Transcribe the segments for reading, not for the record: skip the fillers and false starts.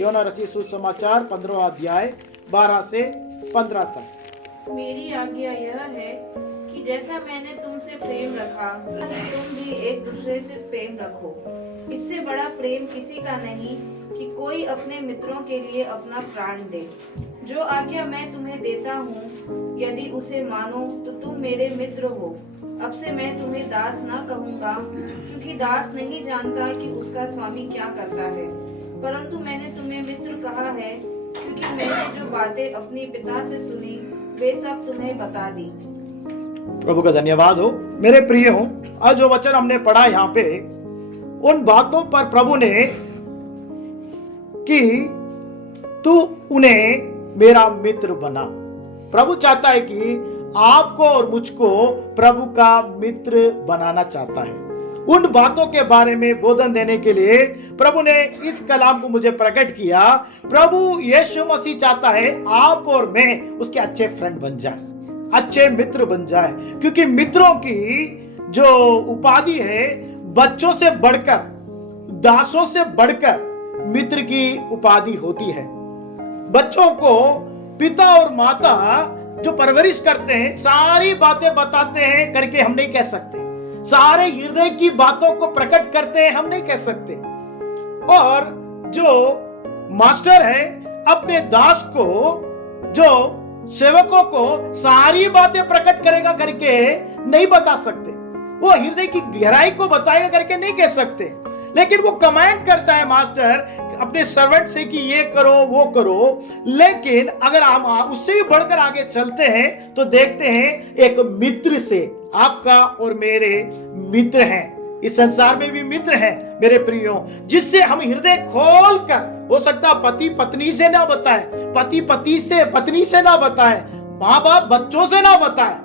यूहन्ना रचित सुसमाचार 15वां अध्याय 12 से 15 तक। मेरी आज्ञा यह है कि जैसा मैंने तुमसे प्रेम रखा तुम भी एक दूसरे से प्रेम रखो। इससे बड़ा प्रेम किसी का नहीं कि कोई अपने मित्रों के लिए अपना प्राण दे। जो आज्ञा मैं तुम्हें देता हूँ, यदि उसे मानो तो तुम मेरे मित्र हो। अब से मैं तुम्हें दास न कहूँगा, क्योंकि दास नहीं जानता कि उसका स्वामी क्या करता है, परंतु मैंने तुम्हें मित्र कहा है, क्योंकि मैंने जो बातें अपने पिता से सुनी वे सब तुम्हें बता दी। प्रभु का धन्यवाद हो। मेरे प्रिय हो, आज जो वचन हमने पढ़ा यहाँ पे, उन बातों पर प्रभु ने कि तू उन्हें मेरा मित्र बना। प्रभु चाहता है कि आपको और मुझको प्रभु का मित्र बनाना चाहता है। उन बातों के बारे में बोधन देने के लिए प्रभु ने इस कलाम को मुझे प्रकट किया। प्रभु यीशु मसीह चाहता है आप और मैं उसके अच्छे फ्रेंड बन जाए, अच्छे मित्र बन जाए, क्योंकि मित्रों की जो उपाधि है बच्चों से बढ़कर, दासों से बढ़कर मित्र की उपाधि होती है। बच्चों को पिता और माता जो परवरिश करते हैं, सारी बातें बताते हैं करके हम नहीं कह सकते, सारे हृदय की बातों को प्रकट करते हैं हम नहीं कह सकते। और जो मास्टर है अपने दास को, जो सेवकों को सारी बातें प्रकट करेगा करके नहीं बता सकते, वो हृदय की गहराई को बताएगा करके नहीं कह सकते। लेकिन वो कमांड करता है मास्टर अपने सर्वेंट से कि ये करो वो करो। लेकिन अगर हम उससे भी बढ़कर आगे चलते हैं तो देखते हैं एक मित्र से, आपका और मेरे मित्र हैं, इस संसार में भी मित्र हैं मेरे प्रियो, जिससे हम हृदय खोल कर, हो सकता पति पत्नी से ना बताए, पति पति से पत्नी से ना बताए, माँ बाप बच्चों से ना बताए,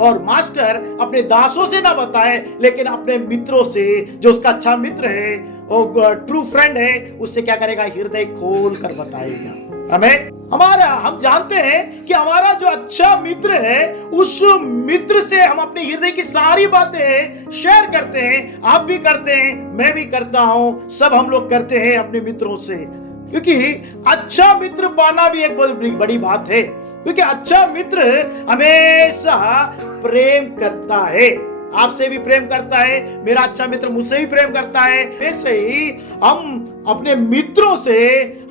और मास्टर अपने दासों से ना बताए, लेकिन अपने मित्रों से, जो उसका अच्छा मित्र है, वो ट्रू फ्रेंड है, उससे क्या करेगा, हृदय खोल कर बताएगा। हमें हम जानते हैं कि हमारा जो अच्छा मित्र है, उस मित्र से हम अपने हृदय की सारी बातें शेयर करते हैं। आप भी करते हैं, मैं भी करता हूं, सब हम लोग करते हैं अपने मित्रों से, क्योंकि अच्छा मित्र पाना भी एक बहुत बड़ी बात है। क्योंकि अच्छा मित्र हमेशा प्रेम करता है, आपसे भी प्रेम करता है, मेरा अच्छा मित्र मुझसे भी प्रेम करता है। वैसे ही हम अपने मित्रों से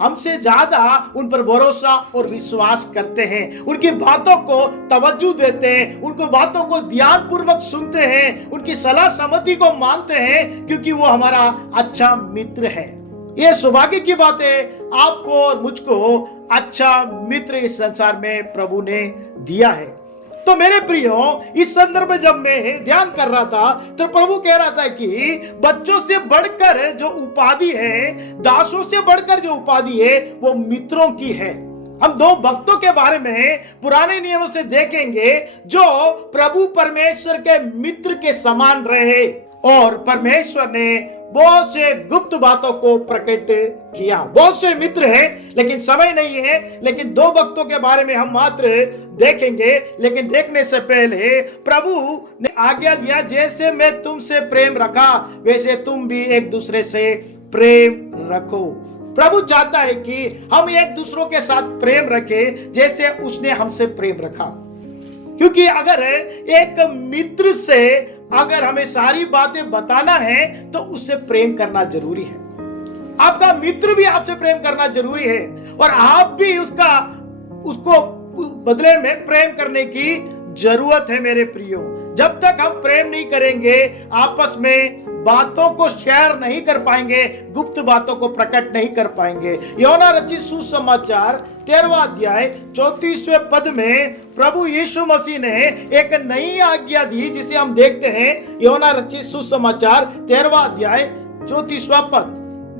हमसे ज्यादा उन पर भरोसा और विश्वास करते हैं, उनकी बातों को तवज्जो देते हैं, उनको बातों को ध्यान पूर्वक सुनते हैं, उनकी सलाह सहमति को मानते हैं, क्योंकि वो हमारा अच्छा मित्र है। ये सौभाग्य की बात है, आपको और मुझको अच्छा मित्र इस संसार में प्रभु ने दिया है। तो मेरे प्रियो, इस संदर्भ में जब मैं ध्यान कर रहा था तो प्रभु कह रहा था कि बच्चों से बढ़कर जो उपाधि है, दासों से बढ़कर जो उपाधि है, वो मित्रों की है। हम दो भक्तों के बारे में पुराने नियमों से देखेंगे जो प्रभु परमेश्वर के मित्र के समान रहे, और परमेश्वर ने बहुत से गुप्त बातों को प्रकट किया। बहुत से मित्र हैं, लेकिन समय नहीं है, लेकिन दो भक्तों के बारे में हम मात्र देखेंगे। लेकिन देखने से पहले प्रभु ने आज्ञा दिया, जैसे मैं तुमसे प्रेम रखा वैसे तुम भी एक दूसरे से प्रेम रखो। प्रभु चाहता है कि हम एक दूसरों के साथ प्रेम रखें जैसे उसने हमसे प्रेम रखा। क्योंकि अगर एक मित्र से अगर हमें सारी बातें बताना है तो उससे प्रेम करना जरूरी है। आपका मित्र भी आपसे प्रेम करना जरूरी है, और आप भी उसको बदले में प्रेम करने की जरूरत है मेरे प्रियो। जब तक हम प्रेम नहीं करेंगे, आपस में बातों को शेयर नहीं कर पाएंगे, गुप्त बातों को प्रकट नहीं कर पाएंगे। यूहन्ना रचित सुसमाचार 13वां अध्याय 34वें पद में प्रभु यीशु मसीह ने एक नई आज्ञा दी, जिसे हम देखते हैं। यूहन्ना रचित सुसमाचार 13वां अध्याय 34वां पद,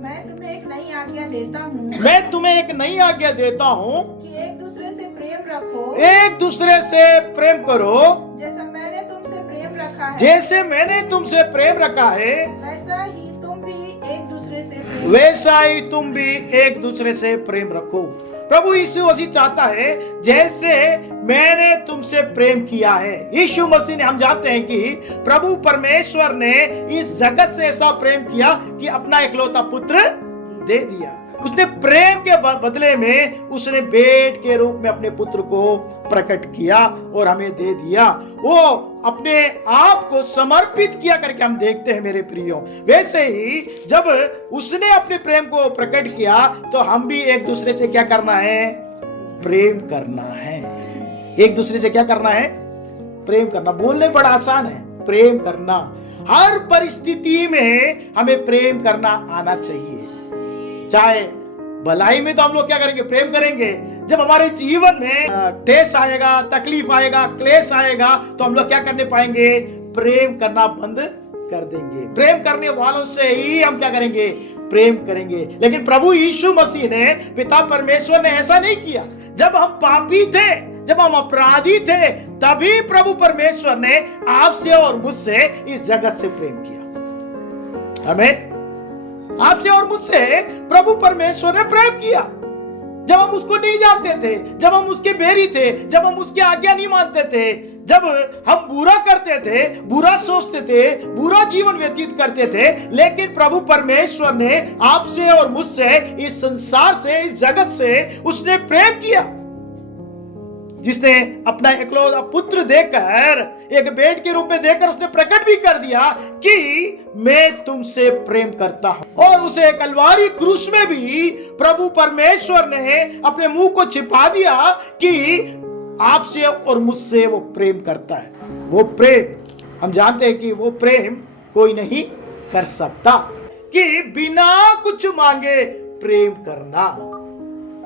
मैं तुम्हें एक नई आज्ञा देता हूँ, मैं तुम्हें एक नई आज्ञा देता हूँ कि एक दूसरे से प्रेम रखो, एक दूसरे से प्रेम करो, जैसा मैंने तुमसे प्रेम रखा है, जैसे मैंने तुमसे प्रेम रखा है, वैसा ही तुम भी एक दूसरे से एक दूसरे से प्रेम रखो। प्रभु यीशु मसीह चाहता है जैसे मैंने तुमसे प्रेम किया है। यीशु मसीह ने, हम जानते हैं कि प्रभु परमेश्वर ने इस जगत से ऐसा प्रेम किया कि अपना इकलौता पुत्र दे दिया। उसने प्रेम के बदले में उसने भेंट के रूप में अपने पुत्र को प्रकट किया और हमें दे दिया। वो अपने आप को समर्पित किया करके हम देखते हैं मेरे प्रियो। वैसे ही जब उसने अपने प्रेम को प्रकट किया तो हम भी एक दूसरे से क्या करना है? प्रेम करना है। एक दूसरे से क्या करना है? प्रेम करना। बोलने बड़ा आसान है, प्रेम करना। हर परिस्थिति में हमें प्रेम करना आना चाहिए। चाहे भलाई में तो हम लोग क्या करेंगे? प्रेम करेंगे। जब हमारे जीवन में ठेस आएगा, तकलीफ आएगा, क्लेश आएगा, तो हम लोग क्या करने पाएंगे? प्रेम करना बंद कर देंगे। प्रेम करने वालों से ही हम क्या करेंगे? प्रेम करेंगे। लेकिन प्रभु यीशु मसीह ने, पिता परमेश्वर ने ऐसा नहीं किया। जब हम पापी थे, जब हम अपराधी थे, तभी प्रभु परमेश्वर ने आपसे और मुझसे इस जगत से प्रेम किया। हमें आपसे और मुझसे प्रभु परमेश्वर ने प्रेम किया। जब हम उसको नहीं जानते थे, जब हम उसके बैरी थे, जब हम उसकी आज्ञा नहीं मानते थे, जब हम बुरा करते थे, बुरा सोचते थे, बुरा जीवन व्यतीत करते थे, लेकिन प्रभु परमेश्वर ने आपसे और मुझसे, इस संसार से, इस जगत से उसने प्रेम किया। जिसने अपना एकलौता पुत्र देकर, एक बेट के रूप में देकर उसने प्रकट भी कर दिया कि मैं तुमसे प्रेम करता हूं। और उसे कलवारी क्रूस में भी प्रभु परमेश्वर ने अपने मुंह को छिपा दिया कि आपसे और मुझसे वो प्रेम करता है। वो प्रेम हम जानते हैं कि वो प्रेम कोई नहीं कर सकता, कि बिना कुछ मांगे प्रेम करना,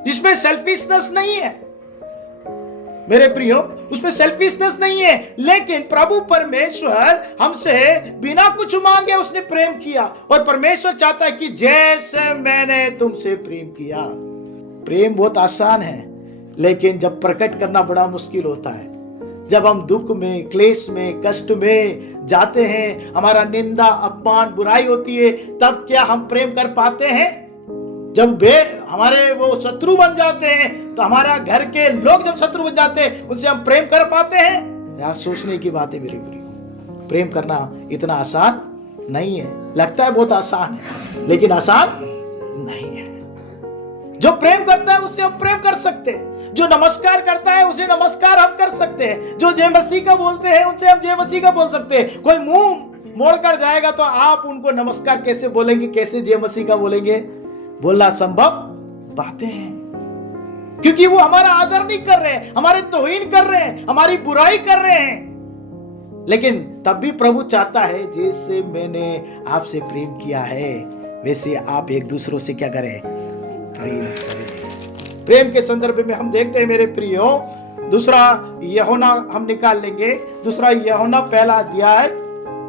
जिसमें सेल्फिशनेस नहीं है मेरे प्रियो, उसमें सेल्फिशनेस नहीं है। लेकिन प्रभु परमेश्वर हमसे बिना कुछ मांगे उसने प्रेम किया। और परमेश्वर चाहता है कि जैसे मैंने तुमसे प्रेम किया। प्रेम बहुत आसान है, लेकिन जब प्रकट करना बड़ा मुश्किल होता है। जब हम दुख में, क्लेश में, कष्ट में जाते हैं, हमारा निंदा, अपमान, बुराई होती है, तब क्या हम प्रेम कर पाते हैं? जब हमारे वो शत्रु बन जाते हैं, तो हमारा घर के लोग जब शत्रु बन जाते हैं, उनसे हम प्रेम कर पाते हैं? यार सोचने की बात है मेरे प्रिय। प्रेम करना इतना आसान नहीं है। लगता है बहुत आसान है, लेकिन आसान नहीं है। जो प्रेम करता है उससे हम प्रेम कर सकते हैं। जो नमस्कार करता है उसे नमस्कार हम कर सकते हैं। जो जय मसीह का बोलते हैं उनसे हम जय मसीह का बोल सकते हैं। कोई मुंह मोड़कर जाएगा तो आप उनको नमस्कार कैसे बोलेंगे, कैसे जय मसीह का बोलेंगे? बोलना संभव बातें हैं, क्योंकि वो हमारा आदर नहीं कर रहे हैं, हमारे तौहीन कर रहे हैं, हमारी बुराई कर रहे हैं। लेकिन तब भी प्रभु चाहता है जैसे मैंने आपसे प्रेम किया है, वैसे आप एक दूसरों से क्या करें? प्रेम करें। प्रेम के संदर्भ में हम देखते हैं मेरे प्रियो, दूसरा यूहन्ना हम निकाल लेंगे। दूसरा यूहन्ना पहला अध्याय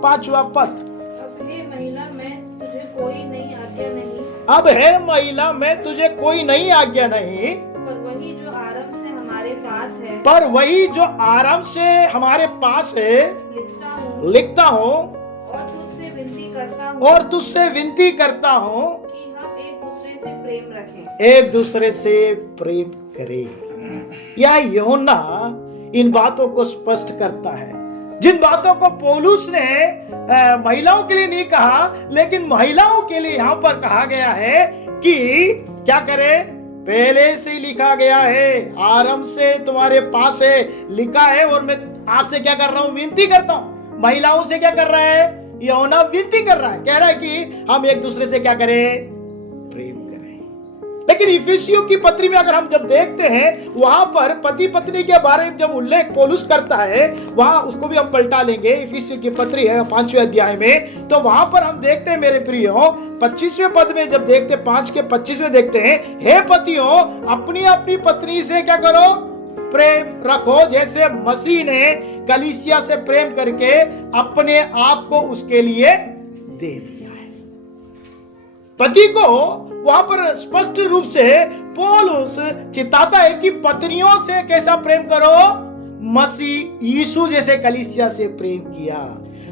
5वां पद। अब हे महिला, मैं तुझे कोई नई आज्ञा नहीं, अब है महिला मैं तुझे कोई नई आज्ञा नहीं, पर वही जो आरंभ से हमारे पास है, पर वही जो आरंभ से हमारे पास है लिखता हूँ और तुझसे विनती करता हूँ, और तुझसे विनती करता हूँ कि हम एक दूसरे से प्रेम रखें। एक दूसरे से प्रेम करें। यह यूहन्ना इन बातों को स्पष्ट करता है, जिन बातों को पौलुस ने महिलाओं के लिए नहीं कहा, लेकिन महिलाओं के लिए यहां पर कहा गया है कि क्या करें? पहले से ही लिखा गया है, आरंभ से तुम्हारे पास है, लिखा है। और मैं आपसे क्या कर रहा हूं? विनती करता हूं। महिलाओं से क्या कर रहा है? यूहन्ना विनती कर रहा है, कह रहा है कि हम एक दूसरे से क्या करें? प्रेम करें। लेकिन इफिसियों की पत्री में अगर हम जब देखते हैं, वहां पर पति पत्नी के बारे में जब उल्लेख पौलुस करता है, वहां उसको भी हम पलटा लेंगे। इफिसियों की पत्री है 5वें अध्याय में, तो वहां पर हम देखते हैं मेरे प्रियो 25वें पद में जब देखते, 5 के 25 में देखते हैं, हे पतियों अपनी अपनी पत्नी से क्या करो? प्रेम रखो, जैसे मसीह ने कलीसिया से प्रेम करके अपने आप को उसके लिए दे दिया है। पति को वहां पर स्पष्ट रूप से पौलुस चिताता है कि पत्नियों से कैसा प्रेम करो? मसीह यीशु जैसे कलीसिया से प्रेम किया।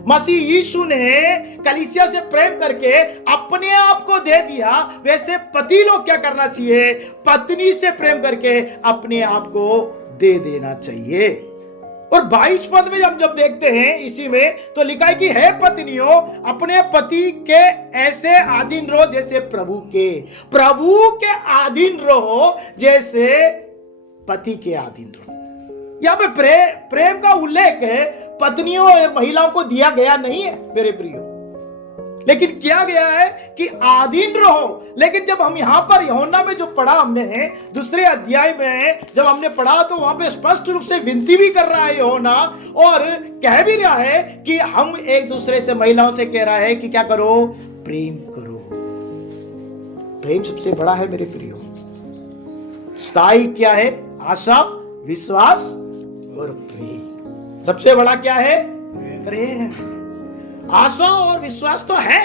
मसीह यीशु ने कलीसिया से प्रेम करके अपने आप को दे दिया, वैसे पति लोग क्या करना चाहिए? पत्नी से प्रेम करके अपने आप को दे देना चाहिए। और 22 पद में हम जब देखते हैं इसी में तो लिखा है कि हे पत्नियों अपने पति के ऐसे अधीन रहो जैसे प्रभु के अधीन रहो जैसे पति के अधीन रहो। यहाँ पे प्रेम का उल्लेख पत्नियों और महिलाओं को दिया गया नहीं है मेरे प्रियो, लेकिन किया गया है कि अधीन रहो। लेकिन जब हम यहां पर यूहन्ना में जो पढ़ा हमने दूसरे अध्याय में जब हमने पढ़ा तो वहां पे स्पष्ट रूप से विनती भी कर रहा है यूहन्ना और कह भी रहा है कि हम एक दूसरे से महिलाओं से कह रहा है कि क्या करो, प्रेम करो। प्रेम सबसे बड़ा है मेरे प्रियो। स्थायी क्या है? आशा, विश्वास और प्रेम। सबसे बड़ा क्या है? प्रेम। आशा और विश्वास तो है,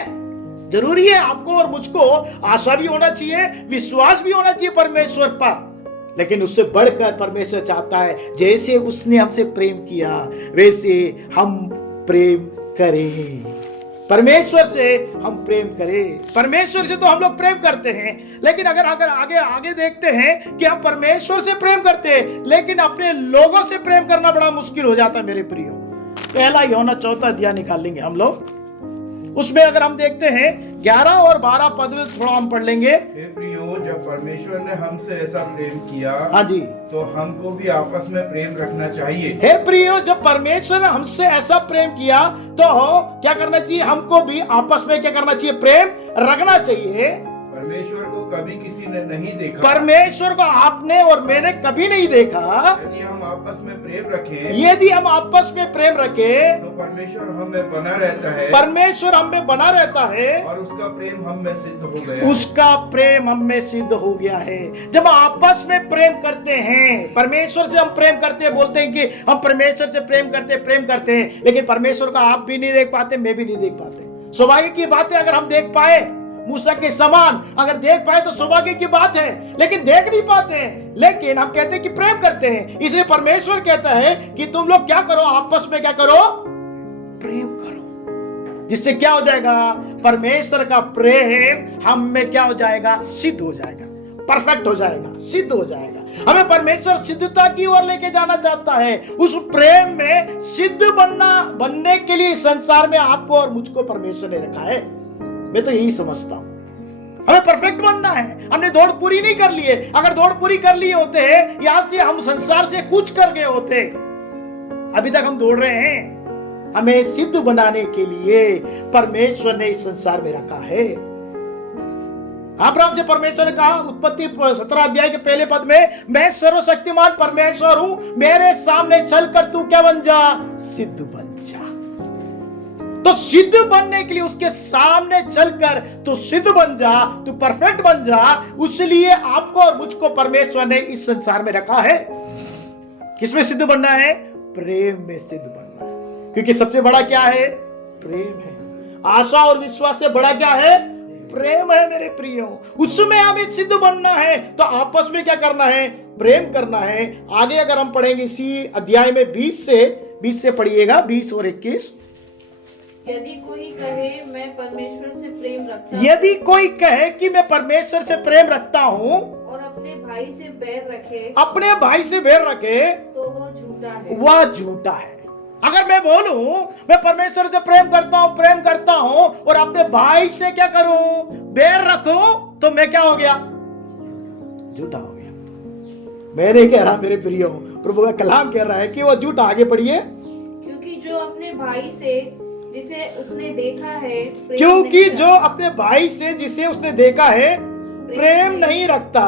जरूरी है आपको और मुझको आशा भी होना चाहिए, विश्वास भी होना चाहिए परमेश्वर पर। लेकिन उससे बढ़कर परमेश्वर चाहता है जैसे उसने हमसे प्रेम किया वैसे हम प्रेम करें। परमेश्वर से हम प्रेम करें। परमेश्वर से तो हम लोग प्रेम करते हैं, लेकिन अगर आगे देखते हैं कि हम परमेश्वर से प्रेम करते हैं लेकिन अपने लोगों से प्रेम करना बड़ा मुश्किल हो जाता है मेरे प्रियो। पहला यूहन्ना 4 अध्याय निकाल लेंगे हम लोग, उसमें अगर हम देखते हैं 11 और 12 पद में थोड़ा हम पढ़ लेंगे। हे प्रियो, जब परमेश्वर ने हमसे ऐसा प्रेम किया, हाँ जी, तो हमको भी आपस में प्रेम रखना चाहिए। हे प्रियो, जब परमेश्वर ने हमसे ऐसा प्रेम किया तो क्या करना चाहिए? हमको भी आपस में क्या करना चाहिए? प्रेम रखना चाहिए। परमेश्वर को कभी किसी ने नहीं देखा। परमेश्वर को आपने और मैंने कभी नहीं देखा। यदि हम आपस में प्रेम रखें, यदि हम आपस में प्रेम रखें तो परमेश्वर हमें बना रहता है, परमेश्वर हम में बना रहता है और उसका प्रेम हम में सिद्ध हो गया। उसका प्रेम हम में सिद्ध हो गया है। जब आपस में प्रेम करते हैं, परमेश्वर से हम प्रेम करते हैं, बोलते हैं कि हम परमेश्वर से प्रेम करते हैं, लेकिन परमेश्वर को आप भी नहीं देख पाते, मैं भी नहीं देख पाते। सौभाग्य की बात है अगर हम देख पाए, मूसा के समान अगर देख पाए तो सौभाग्य की बात है, लेकिन देख नहीं पाते हैं। लेकिन हम कहते हैं कि प्रेम करते हैं, इसलिए परमेश्वर कहता है कि तुम लोग क्या करो, आपस में क्या करो? प्रेम करो, जिससे क्या हो जाएगा? परमेश्वर का प्रेम हम में क्या हो जाएगा? सिद्ध हो जाएगा, परफेक्ट हो जाएगा, सिद्ध हो जाएगा। हमें परमेश्वर सिद्धता की ओर लेके जाना चाहता है। उस प्रेम में सिद्ध बनने के लिए संसार में आपको और मुझको परमेश्वर ने रखा है। मैं तो यही समझता हूं, हमें परफेक्ट बनना है। हमने दौड़ पूरी नहीं कर ली है। अगर दौड़ पूरी कर लिए होते यहां से हम संसार से कुछ कर गए होते। अभी तक हम दौड़ रहे हैं। हमें सिद्ध बनाने के लिए परमेश्वर ने इस संसार में रखा है। अब्राहम से परमेश्वर ने कहा उत्पत्ति 17 अध्याय के पहले पद में, मैं सर्वशक्तिमान परमेश्वर हूं, मेरे सामने चलकर तू क्या बन जा? सिद्ध बन जा। तो सिद्ध बनने के लिए उसके सामने चलकर तू सिद्ध बन जा, तू परफेक्ट बन जा। उसलिए आपको और मुझको परमेश्वर ने इस संसार में रखा है। किसमें सिद्ध बनना है? प्रेम में सिद्ध बनना है, क्योंकि सबसे बड़ा क्या है? प्रेम है। आशा और विश्वास से बड़ा क्या है? प्रेम है मेरे प्रियो। उसमें हमें सिद्ध बनना है तो आपस में क्या करना है? प्रेम करना है। आगे अगर हम पढ़ेंगे इसी अध्याय में 20 से पढ़िएगा, 20 और 21। यदि कोई कहे मैं परमेश्वर से प्रेम रखता हूँ, यदि कोई कहे कि मैं परमेश्वर से प्रेम रखता हूँ और अपने भाई से बैर रखे तो वो झूठा है। वह झूठा है। अगर मैं बोलूं मैं परमेश्वर से प्रेम करता हूं और अपने भाई से क्या करूं? बैर रखूं, तो मैं क्या हो गया? झूठा हो गया। मैं नहीं कह रहा मेरे प्रियो, प्रभु का कलाम कह रहा है कि वो झूठा। आगे पढ़िए। क्योंकि जो अपने भाई से जिसे उसने देखा है प्रेम नहीं रखता,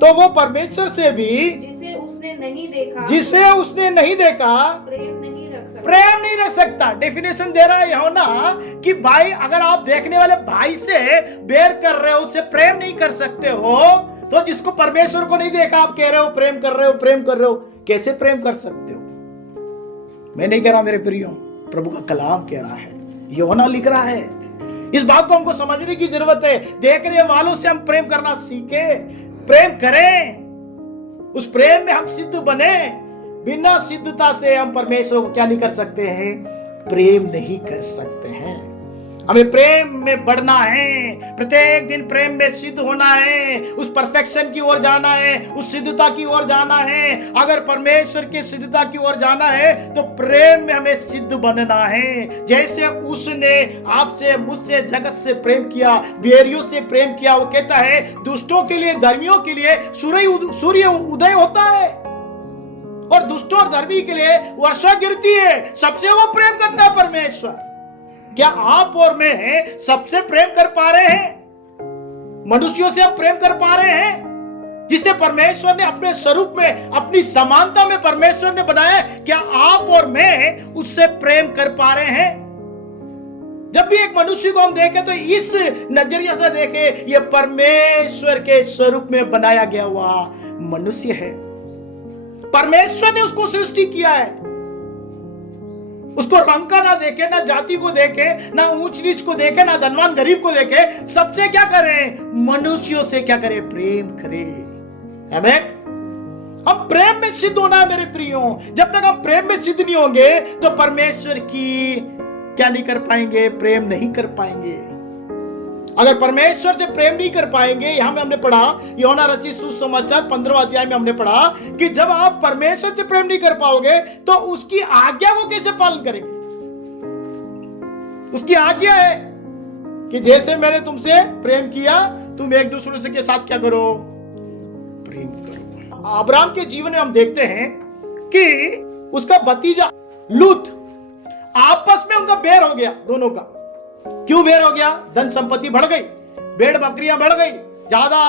तो वो परमेश्वर से भी जिसे उसने नहीं देखा प्रेम नहीं रख सकता। डेफिनेशन दे रहा है यूहन्ना कि भाई अगर आप देखने वाले भाई से बैर कर रहे हो, उससे प्रेम नहीं कर सकते हो, तो जिसको परमेश्वर को नहीं देखा आप कह रहे हो प्रेम कर रहे हो, कैसे प्रेम कर सकते हो? मैं नहीं कह रहा मेरे प्रियो, प्रभु का कलाम कह रहा है, यूहन्ना लिख रहा है। इस बात को हमको समझने की जरूरत है। देखने वालों से हम प्रेम करना सीखे, प्रेम करें, उस प्रेम में हम सिद्ध बने। बिना सिद्धता से हम परमेश्वर को क्या नहीं कर सकते हैं? प्रेम नहीं कर सकते हैं। हमें प्रेम में बढ़ना है, प्रत्येक दिन प्रेम में सिद्ध होना है, उस परफेक्शन की ओर जाना है, उस सिद्धता की ओर जाना है। अगर परमेश्वर की सिद्धता की ओर जाना है तो प्रेम में हमें सिद्ध बनना है। जैसे उसने आपसे, मुझसे, जगत से प्रेम किया, बेरियों से प्रेम किया। वो कहता है दुष्टों के लिए, धर्मियों के लिए सूर्य उदय होता है और दुष्टों और धर्मी के लिए वर्षा गिरती है। सबसे वो प्रेम करता है परमेश्वर। क्या आप और मैं सबसे प्रेम कर पा रहे हैं? मनुष्यों से हम प्रेम कर पा रहे हैं जिसे परमेश्वर ने अपने स्वरूप में, अपनी समानता में परमेश्वर ने बनाया? क्या आप और मैं उससे प्रेम कर पा रहे हैं? जब भी एक मनुष्य को हम देखें तो इस नजरिया से देखें, यह परमेश्वर के स्वरूप में बनाया गया हुआ मनुष्य है। परमेश्वर ने उसको सृष्टि किया है। उसको रंग का ना देखे, ना जाति को देखे, ना ऊंच नीच को देखे, ना धनवान गरीब को देखे। सबसे क्या करें? मनुष्यों से क्या करें? प्रेम करें। आमीन। हम प्रेम में सिद्ध होना है मेरे प्रियो। जब तक हम प्रेम में सिद्ध नहीं होंगे तो परमेश्वर की क्या नहीं कर पाएंगे? प्रेम नहीं कर पाएंगे। अगर परमेश्वर से प्रेम नहीं कर पाएंगे, यहां में हमने पढ़ा यूहन्ना रचित सुसमाचार 15वां अध्याय में हमने पढ़ा कि जब आप परमेश्वर से प्रेम नहीं कर पाओगे तो उसकी आज्ञा को कैसे पालन करेंगे? उसकी आज्ञा है कि जैसे मैंने तुमसे प्रेम किया, तुम एक दूसरे से के साथ क्या करो? प्रेम करो। अब्राहम के जीवन में हम देखते हैं कि उसका भतीजा लूत, आपस में उनका बैर हो गया दोनों का। क्यों बैर हो गया? धन संपत्ति बढ़ गई, भेड़ बकरियां बढ़ गई, ज्यादा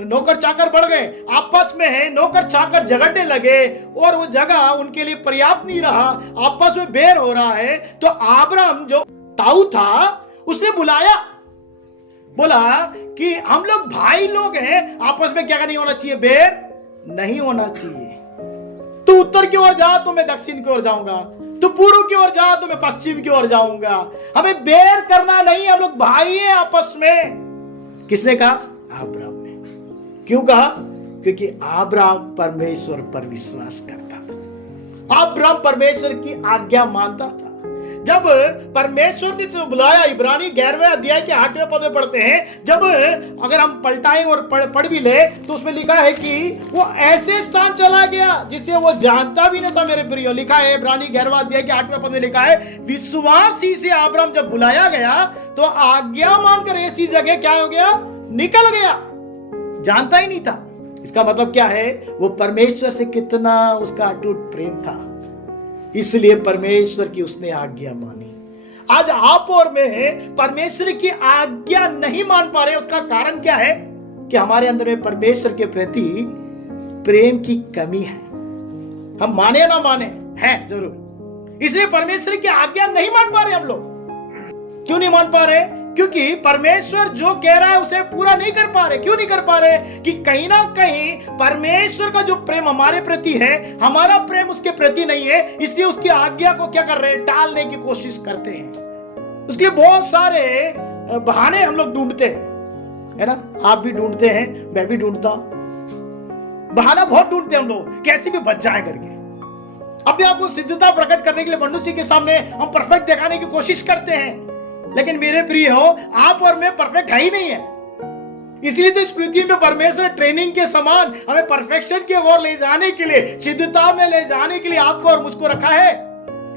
नौकर चाकर बढ़ गए, आपस में है नौकर चाकर झगड़ने लगे और वो जगह उनके लिए पर्याप्त नहीं रहा, आपस में बैर हो रहा है। तो अब्राहम जो ताऊ था उसने बुलाया, बोला कि हम लोग भाई लोग हैं, आपस में क्या नहीं होना चाहिए? बैर नहीं होना चाहिए। तू उत्तर की ओर जा तो मैं दक्षिण की ओर जाऊंगा, तू पूर्व की ओर जा तो मैं पश्चिम की ओर जाऊंगा। हमें बैर करना नहीं, हम लोग भाई हैं आपस में। किसने कहा? अब्राहम ने। क्यों कहा? क्योंकि अब्राहम परमेश्वर पर विश्वास करता था। अब्राहम परमेश्वर की आज्ञा मानता था। जब परमेश्वर ने जो बुलाया, इब्रानी 11वें अध्याय के 8वें पद में पढ़ते हैं, जब अगर हम पलटाएं और पढ़ भी ले तो उसमें लिखा है कि वो ऐसे स्थान चला गया जिसे वो जानता भी नहीं था। मेरे प्रियो, लिखा है इब्रानी 11वां अध्याय के 8वें पद में लिखा है, विश्वासी से अब्राहम जब बुलाया गया तो आज्ञा मानकर ऐसी जगह क्या हो गया? निकल गया। जानता ही नहीं था। इसका मतलब क्या है? वो परमेश्वर से कितना उसका अटूट प्रेम था, इसलिए परमेश्वर की उसने आज्ञा मानी। आज आप और मैं परमेश्वर की आज्ञा नहीं मान पा रहे। उसका कारण क्या है? कि हमारे अंदर में परमेश्वर के प्रति प्रेम की कमी है। हम माने ना माने, है जरूर, इसलिए परमेश्वर की आज्ञा नहीं मान पा रहे हम लोग। क्यों नहीं मान पा रहे? क्योंकि परमेश्वर जो कह रहा है उसे पूरा नहीं कर पा रहे। क्यों नहीं कर पा रहे? कि कहीं ना कहीं परमेश्वर का जो प्रेम हमारे प्रति है, हमारा प्रेम उसके प्रति नहीं है, इसलिए उसकी आज्ञा को क्या कर रहे हैं? टालने की कोशिश करते हैं। उसके बहुत सारे बहाने हम लोग ढूंढते हैं, है ना? आप भी ढूंढते हैं, मैं भी ढूंढता हूं। बहाना बहुत ढूंढते हैं हम लोग, कैसे भी बच जाए करके। अपने आप को सिद्धता प्रकट करने के लिए मनुष्य के सामने हम परफेक्ट दिखाने की कोशिश करते हैं। लेकिन मेरे प्रिय हो, आप और मैं परफेक्ट है ही नहीं है। इसलिए तो इस पृथ्वी में परमेश्वर ट्रेनिंग के समान हमें परफेक्शन की ओर ले जाने के लिए, सिद्धता में ले जाने के लिए आपको और मुझको रखा है।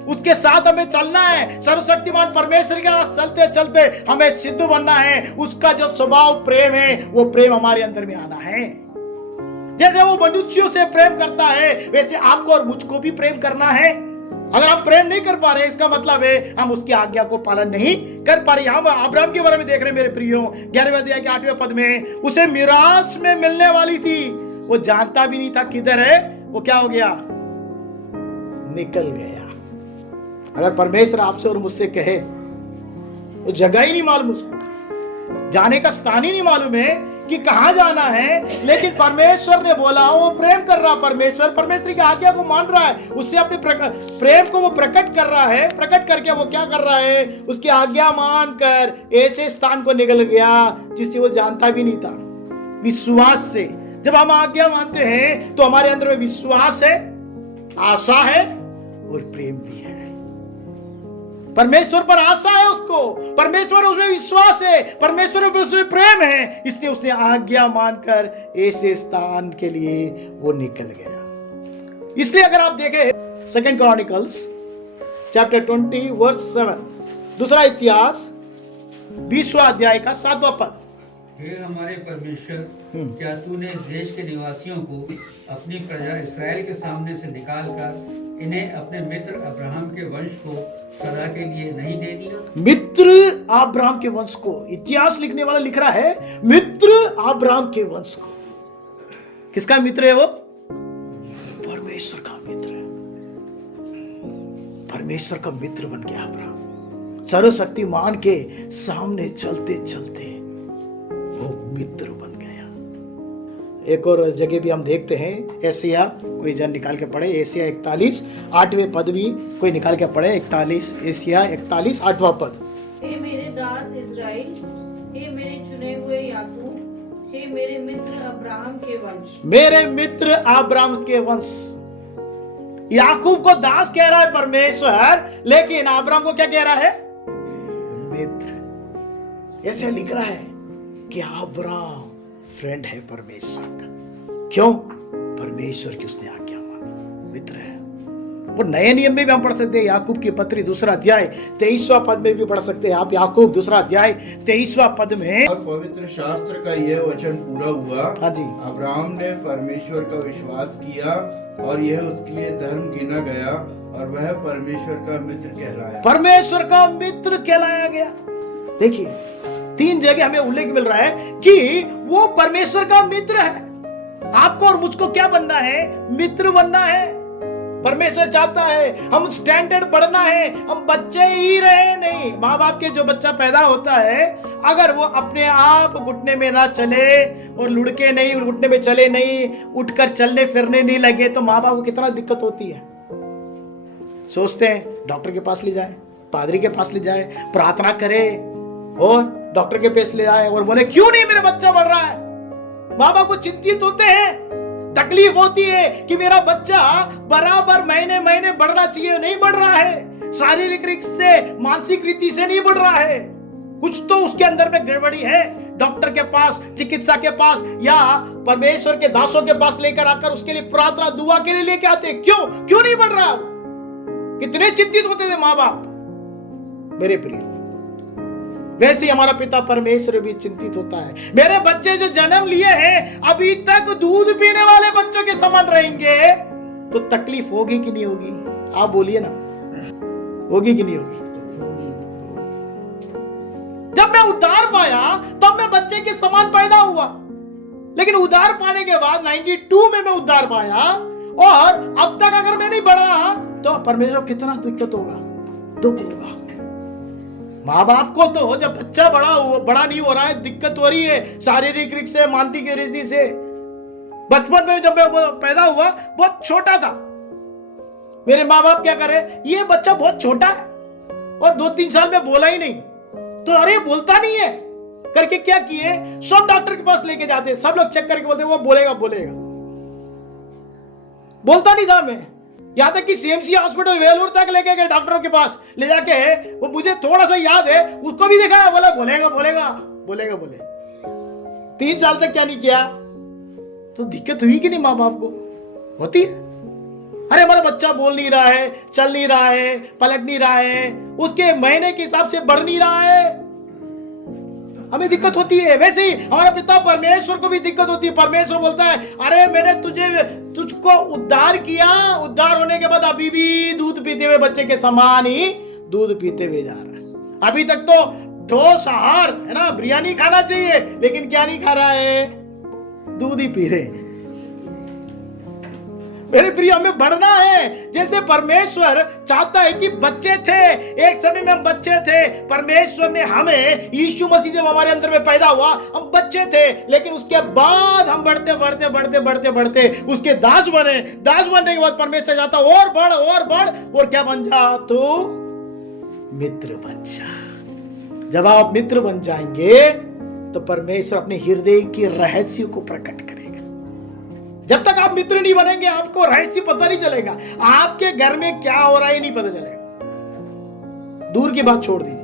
उसके साथ हमें चलना है। सर्वशक्तिमान परमेश्वर के साथ चलते चलते हमें सिद्ध बनना है। उसका जो स्वभाव प्रेम है, वो प्रेम हमारे अंदर में आना है। जैसे वो मनुष्यों से प्रेम करता है, वैसे आपको और मुझको भी प्रेम करना है। अगर हम प्रेम नहीं कर पा रहे, इसका मतलब है हम उसकी आज्ञा को पालन नहीं कर पा रहे। हम अब्राहम के बारे में देख रहे हैं मेरे प्रियो, 11वें अध्याय के 8वें पद में, उसे मिरास में मिलने वाली थी, वो जानता भी नहीं था किधर है। वो क्या हो गया? निकल गया। अगर परमेश्वर आपसे और मुझसे कहे तो जगह ही नहीं मालूम, उसको जाने का स्थान ही नहीं मालूम है कि कहां जाना है, लेकिन परमेश्वर ने बोला, वो प्रेम कर रहा। परमेश्वर की आज्ञा को मान रहा है, उससे अपने प्रेम को वो प्रकट कर रहा है। प्रकट करके वो क्या कर रहा है? उसकी आज्ञा मानकर ऐसे स्थान को निकल गया जिसे वो जानता भी नहीं था। विश्वास से जब हम आज्ञा मानते हैं तो हमारे अंदर में विश्वास है, आशा है और प्रेम भी है। परमेश्वर पर आशा है उसको, परमेश्वर उसमें विश्वास है, परमेश्वर उसमें प्रेम है, इसलिए उसने आज्ञा मानकर ऐसे स्थान के लिए वो निकल गया। इसलिए अगर आप देखें 2 क्रॉनिकल्स चैप्टर 20 वर्स 7, दूसरा इतिहास 20वां अध्याय का 7वां पद। हे हमारे परमेश्वर, क्या तूने इस देश के निवासियों को अपनी प्रजा इसराइल के सामने से निकालकर इन्हें अपने मित्र अब्राहम के वंश को सदा के लिए नहीं दे दिया? मित्र अब्राहम के वंश को, इतिहास लिखने वाला लिख रहा है मित्र अब्राहम के वंश को। किसका मित्र है वो? परमेश्वर का मित्र है। परमेश्वर का मित्र बन गया अब्राहम। सर्वशक्तिमान के सामने चलते चलते वो मित्र बन गया। एक और जगह भी हम देखते हैं, एशिया, कोई जन निकाल के पढ़े, एशिया 41 8वें पद भी कोई निकाल के पढ़े, 41 एशिया 41 8वां पद। हे मेरे दास इज़राइल, हे मेरे चुने हुए याकूब, हे मेरे मित्र अब्राहम के वंश। मेरे मित्र अब्राहम के वंश। याकूब को दास कह रहा है परमेश्वर, लेकिन अब्राहम को क्या कह रहा है? मित्र। ऐसे लिख रहा है कि अब्राहम फ्रेंड है परमेश्वर का। क्यों? परमेश्वर की उसने आज्ञा मानी, मित्र है। और नए नियम में भी हम पढ़ सकते हैं, याकूब की पत्री 2 अध्याय 23वां पद में भी पढ़ सकते हैं आप। याकूब 2 अध्याय 23वां पद में, और पवित्र शास्त्र का यह वचन पूरा हुआ। हाँ जी, अब्राहम ने परमेश्वर का विश्वास किया और यह उसके लिए धर्म गिना गया और वह परमेश्वर का मित्र कहलाया। परमेश्वर का मित्र कहलाया गया। देखिए 3 जगह हमें उल्लेख मिल रहा है कि वो परमेश्वर का मित्र है। आपको और मुझको क्या बनना है? मित्र बनना है। परमेश्वर चाहता है हम स्टैंडर्ड बढ़ना है, हम बच्चे ही रहे नहीं। माँ बाप के जो बच्चा पैदा होता है, अगर वो अपने आप घुटने में ना चले और लुढ़के नहीं, घुटने में चले नहीं, उठकर चलने फिरने नहीं लगे, तो माँ बाप को कितना दिक्कत होती है। सोचते हैं डॉक्टर के पास ले जाए, पादरी के पास ले जाए, प्रार्थना करे और डॉक्टर के पास ले आए और बोले क्यों नहीं मेरा बच्चा बढ़ रहा है। माँ बाप को चिंतित होते हैं, तकलीफ होती है कि मेरा बच्चा बराबर महीने महीने बढ़ना चाहिए, नहीं बढ़ रहा है, शारीरिक रीति से, मानसिक रीति से नहीं बढ़ रहा है, कुछ तो उसके अंदर में गड़बड़ी है। डॉक्टर के पास, चिकित्सा के पास या परमेश्वर के दासों के पास लेकर आकर उसके लिए प्रार्थना दुआ के लिए लेके आते। क्यों नहीं बढ़ रहा? कितने चिंतित होते थे माँ बाप। मेरे प्रिय, वैसे ही हमारा पिता परमेश्वर भी चिंतित होता है। मेरे बच्चे जो जन्म लिए हैं अभी तक दूध पीने वाले बच्चों के समान रहेंगे, तो तकलीफ होगी कि नहीं होगी? आप बोलिए ना, होगी कि नहीं होगी? जब मैं उद्धार पाया तब मैं बच्चे के समान पैदा हुआ, लेकिन उद्धार पाने के बाद 92 में मैं उद्धार पाया और अब तक अगर मैं नहीं बढ़ा तो परमेश्वर कितना दिक्कत होगा, दुख होगा। माँ बाप को तो जब बच्चा बड़ा नहीं हो रहा है, दिक्कत हो रही है शारीरिक रीति से, मानसिक रीति से। बचपन में जब मैं पैदा हुआ बहुत छोटा था, मेरे माँ बाप क्या करे, ये बच्चा बहुत छोटा है और 2-3 साल में बोला ही नहीं, तो अरे बोलता नहीं है करके क्या किए, सब डॉक्टर के पास लेके जाते, सब लोग चेक करके बोलते वो बोलेगा। बोलता नहीं था मैं, यहां तक कि सीएमसी हॉस्पिटल वेलूर तक लेके गए डॉक्टरों के पास ले जाके, वो मुझे थोड़ा सा याद है, उसको भी दिखाया, बोलेगा। 3 साल तक क्या नहीं किया, तो दिक्कत हुई कि नहीं माँ बाप को? होती है। अरे हमारा बच्चा बोल नहीं रहा है, चल नहीं रहा है, पलट नहीं रहा है, उसके महीने के हिसाब से बढ़ नहीं रहा है, हमें दिक्कत होती है। वैसे ही हमारा पिता परमेश्वर को भी दिक्कत होती है। परमेश्वर बोलता है अरे मैंने तुझको उद्धार किया, उद्धार होने के बाद अभी भी दूध पीते हुए बच्चे के समान ही दूध पीते हुए जा रहा है। अभी तक तो ठोस आहार है ना, बिरयानी खाना चाहिए, लेकिन क्या नहीं खा रहा है, दूध ही पी रहे। मेरे प्रिय, हमें बढ़ना है जैसे परमेश्वर चाहता है कि बच्चे थे, एक समय में हम बच्चे थे, परमेश्वर ने हमें यीशु मसीह जब हमारे अंदर में पैदा हुआ हम बच्चे थे, लेकिन उसके बाद हम बढ़ते उसके दास बने। दास बनने के बाद परमेश्वर चाहता और बढ़ और क्या बन जा, तो मित्र बन जा। जब आप मित्र बन जाएंगे तो परमेश्वर अपने हृदय के रहस्य को प्रकट करेगा। जब तक आप मित्र नहीं बनेंगे आपको रहस्य पता नहीं चलेगा, आपके घर में क्या हो रहा है नहीं पता चलेगा। दूर की बात छोड़ दीजिए,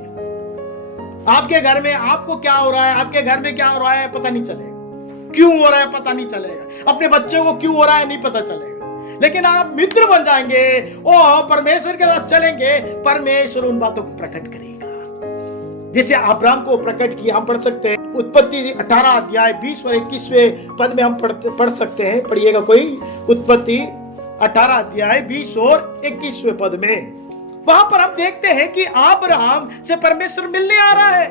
आपके घर में आपको क्या हो रहा है, आपके घर में क्या हो रहा है पता नहीं चलेगा, क्यों हो रहा है पता नहीं चलेगा, अपने बच्चों को क्यों हो रहा है नहीं पता चलेगा। लेकिन आप मित्र बन जाएंगे और परमेश्वर के साथ चलेंगे, परमेश्वर उन बातों को प्रकट करेगा जैसे अब्राहम को प्रकट किया। हम पढ़ सकते हैं उत्पत्ति 18 अध्याय 20 और 21वें पद में हम पढ़ सकते हैं। पढ़िएगा कोई, उत्पत्ति 18 अध्याय 20 और 21वें पद में। वहां पर हम देखते हैं कि अब्राहम से परमेश्वर मिलने आ रहा है,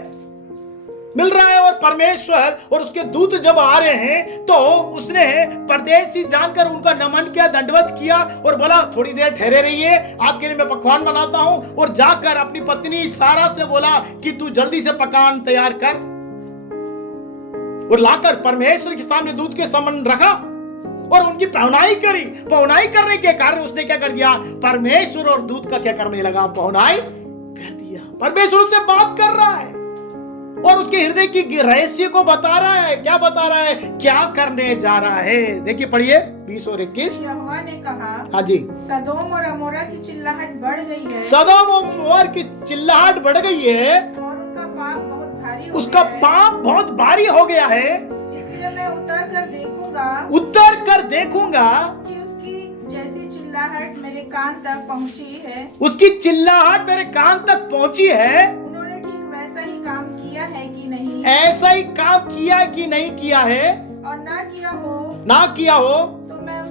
मिल रहा है, और परमेश्वर और उसके दूत जब आ रहे हैं तो उसने परदेसी जानकर उनका नमन किया, दंडवत किया और बोला थोड़ी देर ठहरे रहिए, आपके लिए मैं पकवान बनाता हूं। और जाकर अपनी पत्नी सारा से बोला कि तू जल्दी से पकवान तैयार कर, और लाकर परमेश्वर के सामने दूत के सामने रखा और उनकी पहुनाई करी। पहुनाई करने के कारण उसने क्या कर दिया, परमेश्वर और दूत का क्या करने लगा, पहुनाई कर दिया। परमेश्वर उससे बात कर रहा है और उसके हृदय की रहस्य को बता रहा है। क्या बता रहा है, क्या करने जा रहा है। देखिए पढ़िए 20 और 21। यहोवा ने कहा, हाँ जी, सदोम और अमोरा की चिल्लाहट बढ़ गई है, सदोम और अमोरा की चिल्लाहट बढ़ गई है, और उनका पाप बहुत भारी हो उसका गया है। पाप बहुत भारी हो गया है, इसलिए मैं उतर कर देखूंगा कि उसकी जैसी चिल्लाहट मेरे कान तक पहुंची है, उसकी चिल्लाहट मेरे कान तक पहुंची है। उन्होंने ठीक वैसा ही काम किया है कि नहीं, ऐसा ही काम किया है कि नहीं किया है, और ना किया हो तो मैं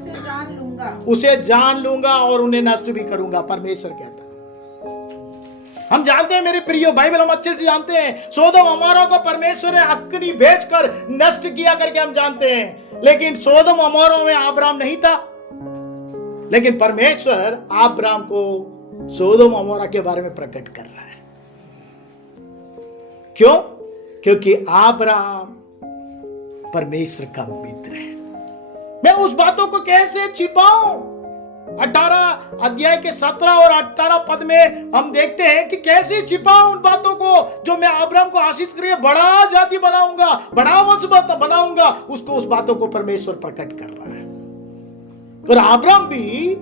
उसे जान लूंगा और उन्हें नष्ट भी करूंगा, परमेश्वर कहता है। हम जानते हैं मेरे प्रियो, बाइबल हम अच्छे से जानते हैं, सोदोम अमोरा को परमेश्वर ने अग्नि भेजकर नष्ट किया करके हम जानते हैं। लेकिन सोदोम अमोरा में अब्राहम नहीं था, लेकिन परमेश्वर अब्राहम को सोदोम अमोरा के बारे में प्रकट कर रहा है। क्यों? क्योंकि अब्राहम परमेश्वर का मित्र है। मैं उस बातों को कैसे छिपाऊं? 18 अध्याय के 17 और 18 पद में हम देखते हैं कि कैसे छिपाऊं उन बातों को जो मैं अब्राहम को आशीष करके बड़ा जाति बनाऊंगा, बड़ा वंश बनाऊंगा। उसको उस बातों को परमेश्वर प्रकट कर रहा है। और अब्राहम भी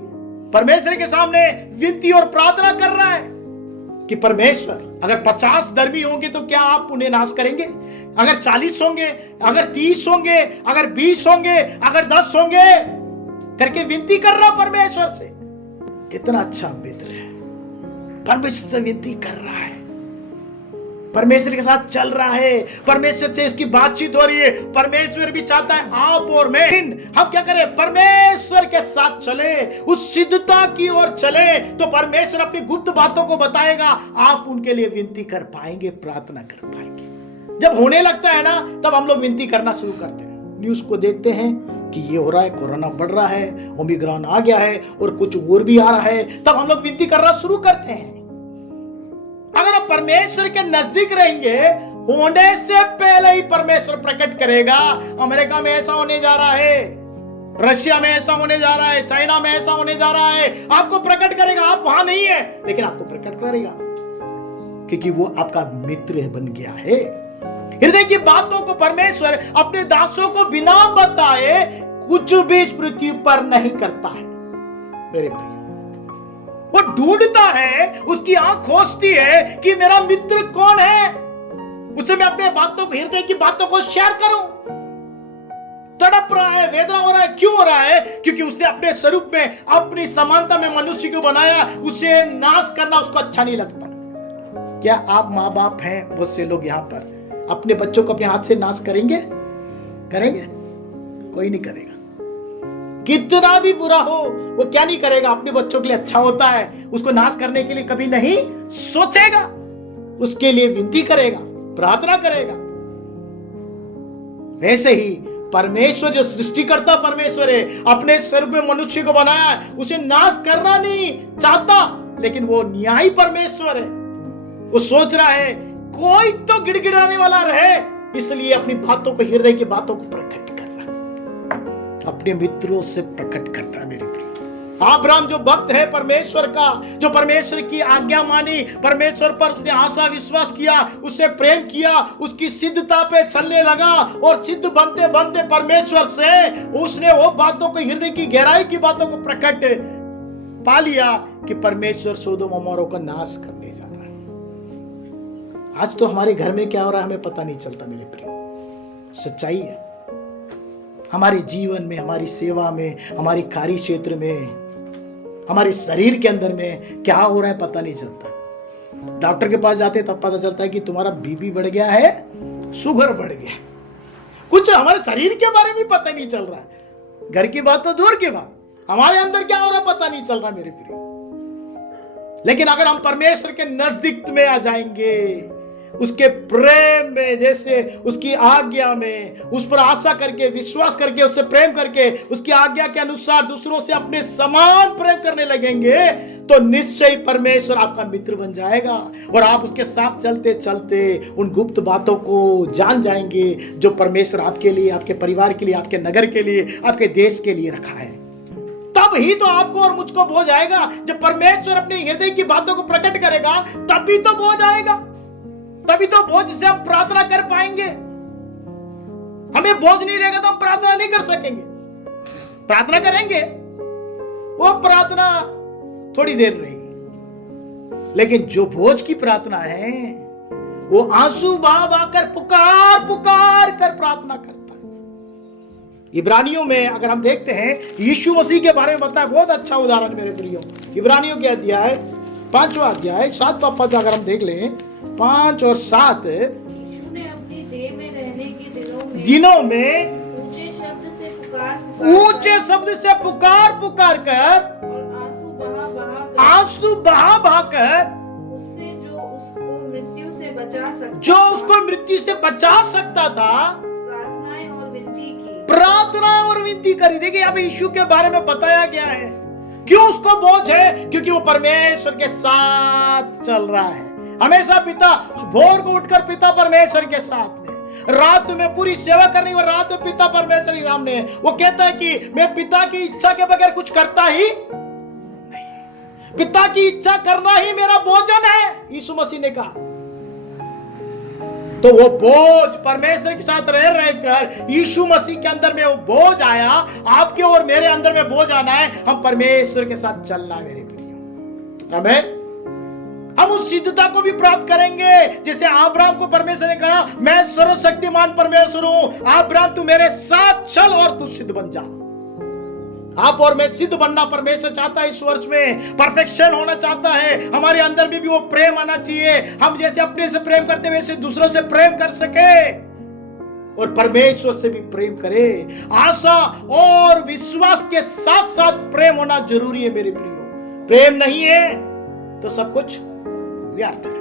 परमेश्वर के सामने विनती और प्रार्थना कर रहा है कि परमेश्वर, अगर 50 धर्मी होंगे तो क्या आप उन्हें नाश करेंगे? अगर 40 होंगे, अगर 30 होंगे, अगर 20 होंगे, अगर 10 होंगे, करके विनती कर रहा परमेश्वर से। कितना अच्छा मित्र है, परमेश्वर से विनती कर रहा है, परमेश्वर के साथ चल रहा है, परमेश्वर से इसकी बातचीत हो रही है। परमेश्वर भी चाहता है आप और मैं, हम क्या करें? परमेश्वर के साथ चले, उस सिद्धता की ओर चले, तो परमेश्वर अपनी गुप्त बातों को बताएगा। आप उनके लिए विनती कर पाएंगे, प्रार्थना कर पाएंगे। जब होने लगता है ना, तब हम लोग विनती करना शुरू करते हैं। न्यूज को देखते हैं कि ये हो रहा है, कोरोना बढ़ रहा है, ओमिक्रॉन आ गया है और कुछ और भी आ रहा है, तब हम लोग विनती करना शुरू करते हैं। अगर आप परमेश्वर के नजदीक रहेंगे, होने से पहले ही परमेश्वर प्रकट करेगा। अमेरिका में ऐसा होने जा रहा है, रशिया में ऐसा होने जा रहा है, चाइना में ऐसा होने जा रहा है, आपको प्रकट करेगा। आप वहां नहीं है, लेकिन आपको प्रकट करेगा, क्योंकि वो आपका मित्र बन गया है। हृदय की बातों को परमेश्वर अपने दासों को बिना बताए कुछ भी इस पृथ्वी पर नहीं करता है। मेरे प्रिय, वो ढूंढता है, उसकी आंख खोजती है कि मेरा मित्र कौन है, उससे मैं अपने बातों को, हृदय की बातों को शेयर करूं। तड़प रहा है, वेदना हो रहा है, क्यों हो रहा है? क्योंकि उसने अपने स्वरूप में, अपनी समानता में मनुष्य को बनाया। उसे नाश करना उसको अच्छा नहीं लगता। क्या आप माँ बाप हैं? बहुत से लोग यहाँ पर अपने बच्चों को अपने हाथ से नाश करेंगे? कोई नहीं करेगा। कितना भी बुरा हो, वो क्या नहीं करेगा? अपने बच्चों के लिए अच्छा होता है, उसको नाश करने के लिए कभी नहीं सोचेगा, उसके लिए विनती करेगा, प्रार्थना करेगा। वैसे ही परमेश्वर, जो सृष्टिकर्ता परमेश्वर है, अपने स्वरूप में मनुष्य को बनाया, उसे नाश करना नहीं चाहता, लेकिन वो न्यायी परमेश्वर है। वो सोच रहा है कोई तो गिड़गिड़ाने वाला रहे, इसलिए अपनी बातों को, हृदय की बातों को प्रकट कर रहा, अपने मित्रों से प्रकट करता है। मेरे प्रिय, अब्राहम जो भक्त है परमेश्वर का, जो परमेश्वर की आज्ञा मानी, परमेश्वर पर उसने आशा विश्वास किया, उससे प्रेम किया, उसकी सिद्धता पे चलने लगा, और सिद्ध बनते बनते परमेश्वर से उसने वो बातों को, हृदय की गहराई की बातों को प्रकट पा लिया कि परमेश्वर सोदोम अमोरा का नाश करने जा रहा है। आज तो हमारे घर में क्या हो रहा है हमें पता नहीं चलता मेरे प्रियो। सच्चाई है, हमारे जीवन में, हमारी सेवा में, हमारी कार्य क्षेत्र में, हमारे शरीर के अंदर में क्या हो रहा है पता नहीं चलता। डॉक्टर के पास जाते तब पता चलता है कि तुम्हारा बीपी बढ़ गया है, शुगर बढ़ गया। कुछ हमारे शरीर के बारे में पता नहीं चल रहा है। घर की बात तो दूर की बात, हमारे अंदर क्या हो रहा है पता नहीं चल रहा मेरे प्रियो। लेकिन अगर हम परमेश्वर के नजदीक में आ जाएंगे, उसके प्रेम में, जैसे उसकी आज्ञा में, उस पर आशा करके, विश्वास करके, उससे प्रेम करके, उसकी आज्ञा के अनुसार दूसरों से अपने समान प्रेम करने लगेंगे, तो निश्चय परमेश्वर आपका मित्र बन जाएगा और आप उसके साथ चलते चलते उन गुप्त बातों को जान जाएंगे जो परमेश्वर आपके लिए, आपके परिवार के लिए, आपके नगर के लिए, आपके देश के लिए रखा है। तब ही तो आपको और मुझको बोझ आएगा। जब परमेश्वर अपने हृदय की बातों को प्रकट करेगा तभी तो बोझ आएगा, तभी तो बोझ से हम प्रार्थना कर पाएंगे। हमें बोझ नहीं रहेगा तो हम प्रार्थना नहीं कर सकेंगे। प्रार्थना करेंगे, वो प्रार्थना थोड़ी देर रहेगी, लेकिन जो बोझ की प्रार्थना है वो आंसू बहा बहाकर, पुकार पुकार कर प्रार्थना करता है। इब्रानियों में अगर हम देखते हैं, यीशु मसीह के बारे में बताया, बहुत अच्छा उदाहरण मेरे प्रियो। इब्रानियों के अध्याय 5वां अध्याय 7वां पद अगर हम देख लें, 5 और 7, यीशु ने अपनी देह में रहने के दिनों में ऊंचे शब्द से पुकार पुकार कर और आंसू बहा बहाकर उससे जो उसको मृत्यु से बचा सकता था, प्रार्थना और विनती करी। देखिए अब यीशु के बारे में बताया गया है। क्यों उसको बोझ है? क्योंकि वो परमेश्वर के साथ चल रहा है हमेशा। पिता भोर को उठकर पिता परमेश्वर के साथ में, रात में पूरी सेवा करनी और रात में पिता परमेश्वर के सामने है। वो कहता है कि मैं पिता की इच्छा के बगैर कुछ करता ही नहीं, पिता की इच्छा करना ही मेरा भोजन है, यीशु मसीह ने कहा। तो वो बोझ परमेश्वर के साथ रह रहकर यीशु मसीह के अंदर में वो बोझ आया। आपके और मेरे अंदर में बोझ आना है, हम परमेश्वर के साथ चलना है मेरे प्रियो। आमीन। हम उस सिद्धता को भी प्राप्त करेंगे जैसे अब्राहम को परमेश्वर ने कहा, मैं सर्वशक्तिमान परमेश्वर हूं, अब्राहम तू मेरे साथ चल और तू सिद्ध बन जा। आप और मैं सिद्ध बनना परमेश्वर चाहता है। इस वर्ष में परफेक्शन होना चाहता है। हमारे अंदर में भी वो प्रेम आना चाहिए। हम जैसे अपने से प्रेम करते हैं वैसे दूसरों से प्रेम कर सके और परमेश्वर से भी प्रेम करे। आशा और विश्वास के साथ साथ प्रेम होना जरूरी है मेरे प्रियो। प्रेम नहीं है तो सब कुछ व्यर्थ है।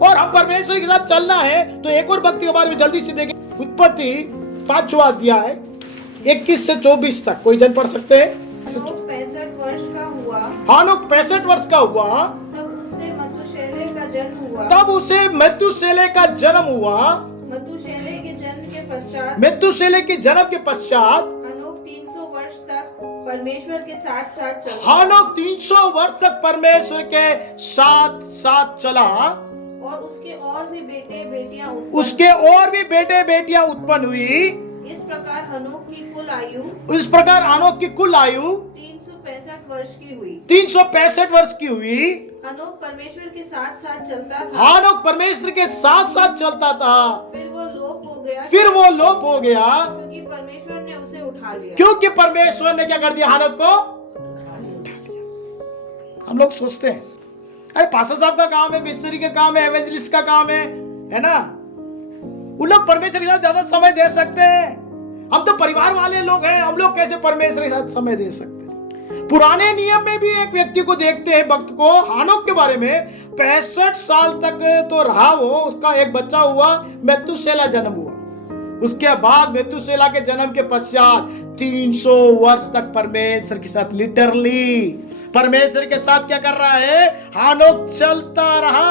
और हम परमेश्वर के साथ चलना है तो एक और भक्ति के बारे में जल्दी से देखें। उत्पत्ति 5वां अध्याय 21 से 24 तक। कोई जन पढ़ सकते हैं? हानोक 65 वर्ष का हुआ। हानोक 65 वर्ष का हुआ। तब उससे मथुशेलह का जन्म हुआ। तब उसे मथुशेलह का जन्म हुआ। मथुशेलह के जन्म के पश्चात मथुशेलह के जन्म के पश्चात हानोक 300 वर्ष तक परमेश्वर के साथ साथ चला। हानोक 300 वर्ष तक परमेश्वर के साथ साथ चला और उसके और भी बेटे बेटियां उत्पन्न हुई। इस प्रकार हानोक की कुल आयु 365 वर्ष की हुई। 365 वर्ष की हुई। हानोक परमेश्वर के साथ साथ चलता था। हानोक परमेश्वर के साथ साथ चलता था। फिर वो लोप हो गया क्योंकि परमेश्वर ने उसे उठा लिया। क्योंकि परमेश्वर ने क्या कर दिया? हानोक को उठा लिया। हम लोग सोचते हैं अरे पास्टर साहब का काम है, मिस्त्री का काम है, एवेंजलिस्ट का काम है ना, उन लोग परमेश्वर के साथ ज्यादा समय दे सकते हैं। हम तो परिवार वाले लोग हैं, हम लोग कैसे परमेश्वर के साथ समय दे सकते हैं? पुराने नियम में भी एक व्यक्ति को देखते हैं, भक्त को, हानोक के बारे में। 65 साल तक तो रहा वो, उसका एक बच्चा हुआ, मथुशेलह जन्म हुआ। उसके बाद मथुशेलह के जन्म के पश्चात 300 वर्ष तक परमेश्वर के साथ, लिटरली परमेश्वर के साथ क्या कर रहा है? हानोक चलता रहा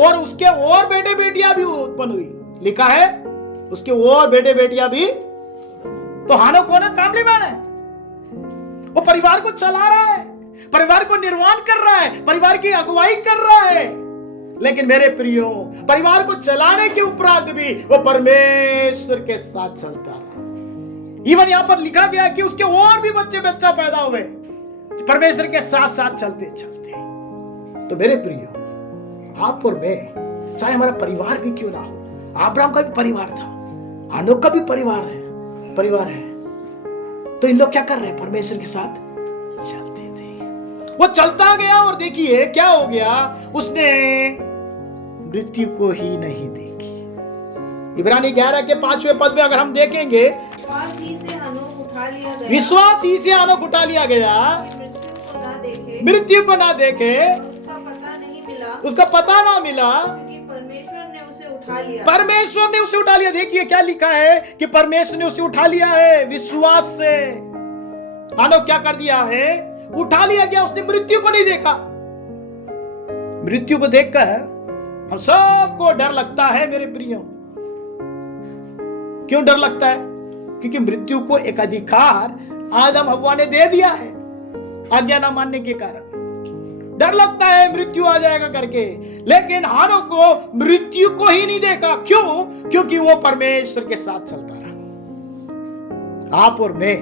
और उसके और बेटे बेटियां भी उत्पन्न हुई। लिखा है उसके और बेटे बेटियां भी। तो हानोक कौन है? फैमिली मैन है। वो परिवार को चला रहा है, परिवार को निर्माण कर रहा है, परिवार की अगुवाई कर रहा है। लेकिन मेरे प्रियो, परिवार को चलाने के उपरांत भी वो परमेश्वर के साथ चलता रहा। इवन यहां पर लिखा गया कि उसके और भी बच्चा पैदा हुए परमेश्वर के साथ साथ चलते चलते। तो मेरे प्रियो, आप और मैं चाहे हमारा परिवार भी क्यों ना हो। अब्राहम का भी परिवार था, हनोक का भी परिवार है। तो इन लोग क्या कर रहे हैं? परमेश्वर के साथ चलते थे। वो चलता गया और देखिए क्या हो गया, उसने मृत्यु को ही नहीं देखी। इब्रानी 11 के 5वें पद में अगर हम देखेंगे, विश्वास ही से हनोक उठा लिया गया, विश्वास ही से हनोक उठा लिया गया, मृत्यु को ना देखे, उसका उसका पता ना मिला, क्योंकि परमेश्वर ने उसे उठा लिया। परमेश्वर ने उसे उठा लिया। देखिए क्या लिखा है कि परमेश्वर ने उसे उठा लिया है विश्वास से। हनोक क्या कर दिया है? उठा लिया गया, उसने मृत्यु को नहीं देखा। मृत्यु को देखकर हम सबको डर लगता है मेरे प्रियो। क्यों डर लगता है? क्योंकि मृत्यु को एक अधिकार आदम हव्वा ने दे दिया है आज्ञा ना मानने के कारण। डर लगता है मृत्यु आ जाएगा करके, लेकिन हानोक को मृत्यु को ही नहीं देखा। क्यों? क्योंकि वो परमेश्वर के साथ चलता रहा। आप और मैं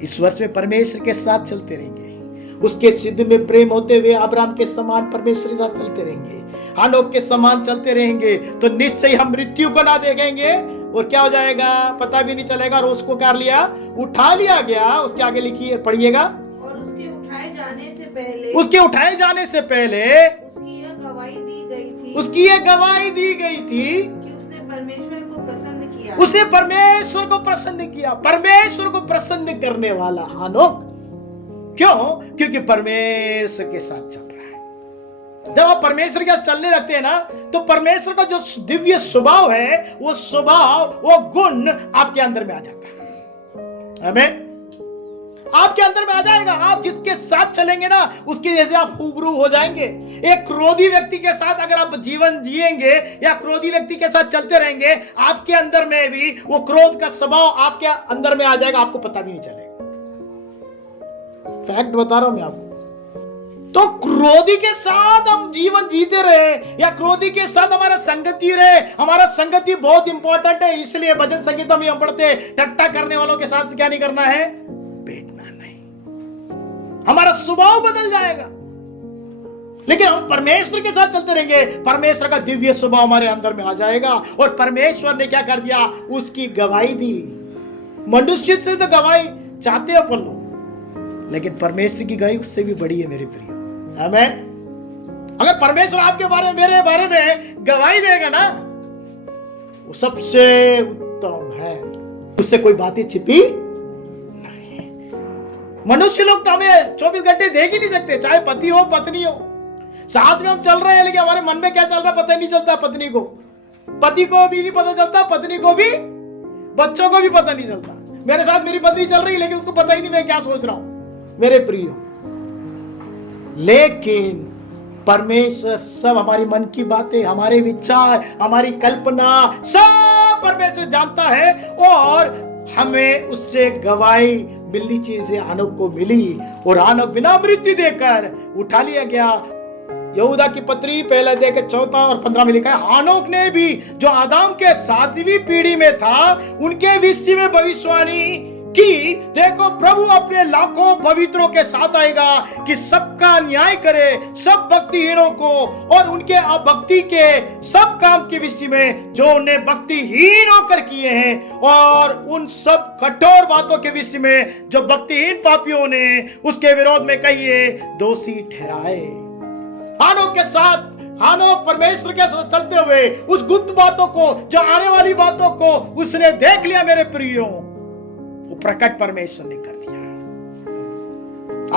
इस वर्ष में परमेश्वर के साथ चलते रहेंगे, उसके सिद्ध में प्रेम होते हुए अब्राहम के समान परमेश्वर के साथ चलते रहेंगे, हानोक के समान चलते रहेंगे, तो निश्चय हम मृत्यु को ना देखेंगे। और क्या हो जाएगा पता भी नहीं चलेगा। और उसको कर लिया, उठा लिया गया। उसके आगे लिखिए, पढ़िएगा। और उसके उठाए जाने से पहले उसके उठाए जाने से पहले उसकी यह गवाही दी गई थी, उसकी ये गवाही दी गई थी कि उसने परमेश्वर को पसंद किया। उसने परमेश्वर को प्रसन्न किया। परमेश्वर को प्रसन्न करने वाला हानोक। क्यों? क्योंकि परमेश्वर के साथ चल रहा है। जब आप परमेश्वर के साथ चलने लगते हैं ना, तो परमेश्वर का जो दिव्य स्वभाव है, वो स्वभाव, वो गुण आपके अंदर में आ जाता है। आमीन। आपके अंदर में आ जाएगा। आप जिसके साथ चलेंगे ना, उसके जैसे आप रूबरू हो जाएंगे। एक क्रोधी व्यक्ति के साथ अगर आप जीवन जिएंगे या क्रोधी व्यक्ति के साथ चलते रहेंगे, आपके अंदर में भी वो क्रोध का स्वभाव आपके अंदर में आ जाएगा, आपको पता भी नहीं चलेगा। फैक्ट बता रहा हूं मैं आपको। तो क्रोधी के साथ हम जीवन जीते रहे या क्रोधी के साथ हमारा संगति रहे। हमारा संगति बहुत इंपॉर्टेंट है, इसलिए भजन संगीत में हम पढ़ते हैं, ठट्टा करने वालों के साथ क्या नहीं करना है? बैठना नहीं। हमारा स्वभाव बदल जाएगा। लेकिन हम परमेश्वर के साथ चलते रहेंगे, परमेश्वर का दिव्य स्वभाव हमारे अंदर में आ जाएगा। और परमेश्वर ने क्या कर दिया? उसकी गवाही दी। मनुष्य से तो गवाही चाहते हो अपन लोग, लेकिन परमेश्वर की गवाही उससे भी बड़ी है मेरे प्रिय। आमीन। अगर परमेश्वर आपके बारे में, मेरे बारे में गवाही देगा ना, वो सबसे उत्तम है। उससे कोई बातें छिपी नहीं। मनुष्य लोग तो हमें 24 घंटे देख ही नहीं सकते, चाहे पति हो पत्नी हो। साथ में हम चल रहे हैं, लेकिन हमारे मन में क्या चल रहा है पता ही नहीं चलता। पत्नी को, पति को भी नहीं पता चलता, पत्नी को भी, बच्चों को भी पता नहीं चलता। मेरे साथ मेरी पत्नी चल रही है, लेकिन उसको पता ही नहीं मैं क्या सोच रहा हूं मेरे प्रियो। लेकिन परमेश्वर सब हमारी मन की बातें, हमारे विचार, हमारी कल्पना सब परमेश्वर जानता है। और हमें उससे गवाही मिलनी चाहिए। हानोक को मिली और हानोक बिना मृत्यु देकर उठा लिया गया। यहूदा की पत्री पहला अध्याय के 14 और 15 में लिखा है, हानोक ने भी जो आदम के 7वीं पीढ़ी में था, उनके विषय में भविष्यवाणी कि देखो प्रभु अपने लाखों पवित्रों के साथ आएगा कि सबका न्याय करे, सब भक्तिहीनों को और उनके अभक्ति के सब काम के विषय में जो उन्हें भक्तिहीन होकर किए हैं, और उन सब कठोर बातों के विषय में जो भक्तिहीन पापियों ने उसके विरोध में कहिए दोषी ठहराए। हानोक के साथ, हानोक परमेश्वर के साथ चलते हुए उस गुप्त बातों को, जो आने वाली बातों को उसने देख लिया मेरे प्रियो। वो प्रकट परमेश्वर ने कर दिया।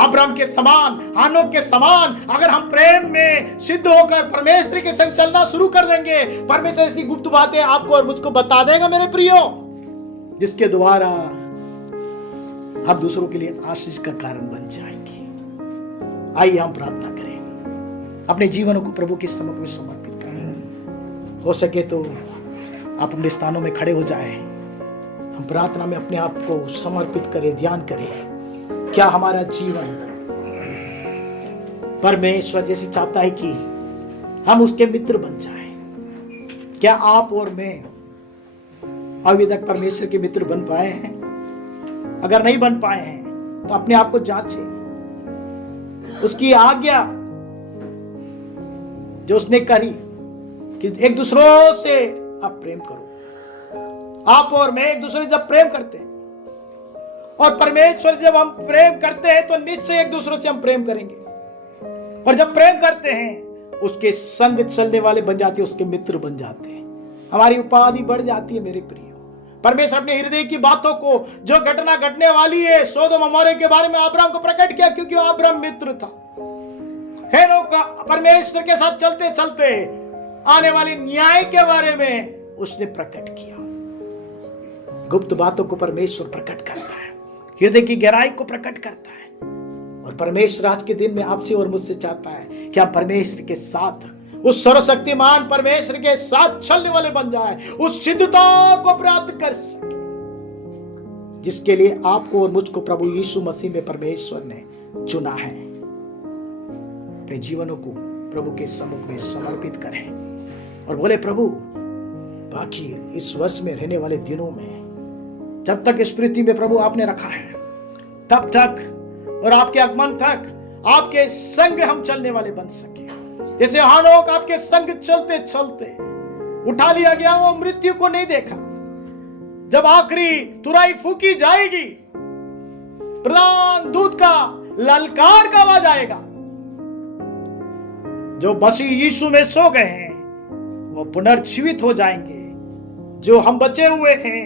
अब्राहम के समान, हानोक के समान अगर हम प्रेम में सिद्ध होकर परमेश्वर के संग चलना शुरू कर देंगे, परमेश्वर ऐसी गुप्त बातें आपको और मुझको बता देगा मेरे प्रियो, जिसके द्वारा हम दूसरों के लिए आशीष का कारण बन जाएंगे। आइए हम प्रार्थना करें, अपने जीवन को प्रभु के सम्मुख में समर्पित करें। हो सके तो आप अपने स्थानों में खड़े हो जाएं। हम प्रार्थना में अपने आप को समर्पित करें, ध्यान करें। क्या हमारा जीवन परमेश्वर जैसे चाहता है कि हम उसके मित्र बन जाएं? क्या आप और मैं अभी तक परमेश्वर के मित्र बन पाए हैं? अगर नहीं बन पाए हैं तो अपने आप को जांचें। उसकी आज्ञा जो उसने करी कि एक दूसरों से आप प्रेम करो। आप और मैं एक दूसरे जब प्रेम करते हैं और परमेश्वर जब हम प्रेम करते हैं तो निश्चय एक दूसरे से हम प्रेम करेंगे। और जब प्रेम करते हैं उसके संग चलने वाले बन जाते हैं, उसके मित्र बन जाते हैं, हमारी उपाधि बढ़ जाती है। मेरे प्रियो, परमेश्वर अपने हृदय की बातों को, जो घटना घटने वाली है सोदोम अमोरा के बारे में अब्राहम को प्रकट किया, क्योंकि वो अब्राहम मित्र था। हेनोक का परमेश्वर के साथ चलते चलते आने वाले न्याय के बारे में उसने प्रकट किया। गुप्त बातों को परमेश्वर प्रकट करता है, हृदय की गहराई को प्रकट करता है। और परमेश्वर आज के दिन में आपसे और मुझसे चाहता है कि हम परमेश्वर के साथ, उस सर्वशक्तिमान परमेश्वर के साथ चलने वाले बन जाए, उस सिद्धता को प्राप्त कर सके जिसके लिए आपको और मुझको प्रभु यीशु मसीह में परमेश्वर ने चुना है। अपने जीवनों को प्रभु के सम्मुख में समर्पित करें और बोले, प्रभु बाकी इस वर्ष में रहने वाले दिनों में जब तक इस पृथ्वी में प्रभु आपने रखा है तब तक और आपके आगमन तक आपके संग हम चलने वाले बन सके। जैसे हानोक आपके संग चलते चलते उठा लिया गया, वो मृत्यु को नहीं देखा। जब आखिरी तुरई फूकी जाएगी, प्रधान दूत का ललकार का आवाज आएगा, जो मसीह यीशु में सो गए हैं वो पुनर्जीवित हो जाएंगे। जो हम बचे हुए हैं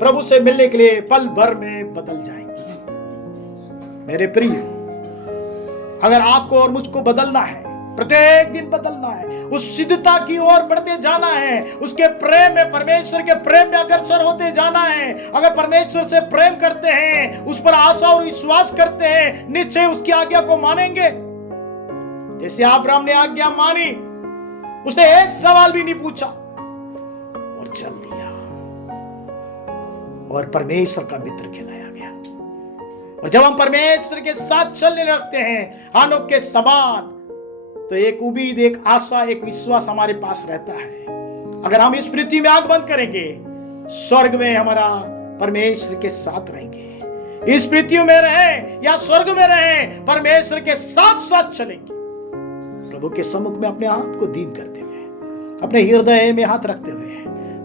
प्रभु से मिलने के लिए पल भर में बदल जाएंगे। मेरे प्रिय, अगर आपको और मुझको बदलना है, प्रत्येक दिन बदलना है, उस सिद्धता की ओर बढ़ते जाना है, उसके प्रेम में, परमेश्वर के प्रेम में अग्रसर होते जाना है। अगर परमेश्वर से प्रेम करते हैं, उस पर आशा और विश्वास करते हैं, निश्चय उसकी आज्ञा को मानेंगे। जैसे अब्राहम ने आज्ञा मानी, उसने एक सवाल भी नहीं पूछा और चल दिया और परमेश्वर का मित्र कहलाया गया। और जब हम परमेश्वर के साथ चलने लगते हैं हानोक के समान, तो एक उम्मीद, एक आशा, एक विश्वास हमारे पास रहता है। अगर हम इस पृथ्वी में आंख बंद करेंगे, स्वर्ग में हमारा परमेश्वर के साथ रहेंगे। इस पृथ्वी में रहें या स्वर्ग में रहें, परमेश्वर के साथ साथ चलेंगे। प्रभु के सम्मुख में अपने आप को दीन करते हुए, अपने हृदय में हाथ रखते हुए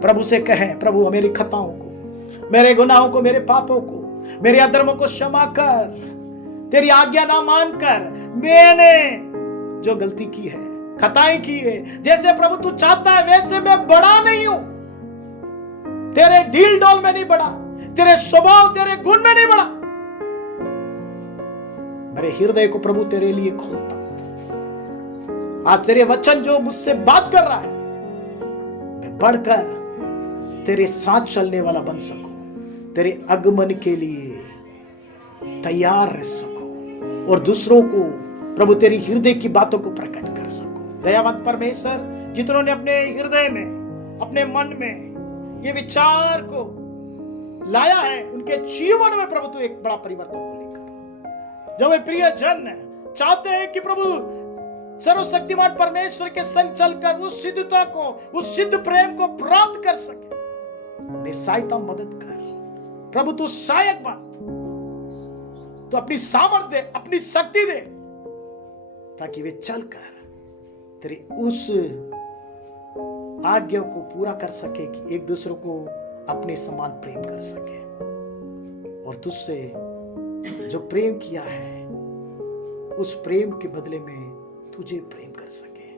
प्रभु से कहें, प्रभु मेरी खताओं को, मेरे गुनाहों को, मेरे पापों को, मेरे अधर्मों को क्षमा कर। तेरी आज्ञा ना मानकर मैंने जो गलती की है, खताएं की है, जैसे प्रभु तू चाहता है वैसे मैं बड़ा नहीं हूं, तेरे ढील डोल में नहीं बड़ा, तेरे स्वभाव, तेरे गुण में नहीं बड़ा। मेरे हृदय को प्रभु तेरे लिए खोलता हूं। आज तेरे वचन जो मुझसे बात कर रहा है, मैं बढ़कर तेरे साथ चलने वाला बन सकूं, तेरे आगमन के लिए तैयार रह सकूं और दूसरों को प्रभु तेरी हृदय की बातों को प्रकट कर सकूं। दयावंत परमेश्वर, जितनों ने अपने हृदय में, अपने मन में ये विचार को लाया है, उनके जीवन में प्रभु तू एक बड़ा परिवर्तन को लेकर। जो वे प्रिय जन चाहते हैं कि प्रभु सर्वशक्तिमान परमेश्वर के संग चलकर उस सिद्धता को, उस सिद्ध प्रेम को प्राप्त कर सके, उन्हें सहायता, मदद कर। प्रभु तू सहायक बन, तो अपनी सामर्थ्य दे, अपनी शक्ति दे, ताकि वे चलकर तेरी उस आज्ञा को पूरा कर सके कि एक दूसरे को अपने समान प्रेम कर सके और तुझसे जो प्रेम किया है उस प्रेम के बदले में तुझे प्रेम कर सके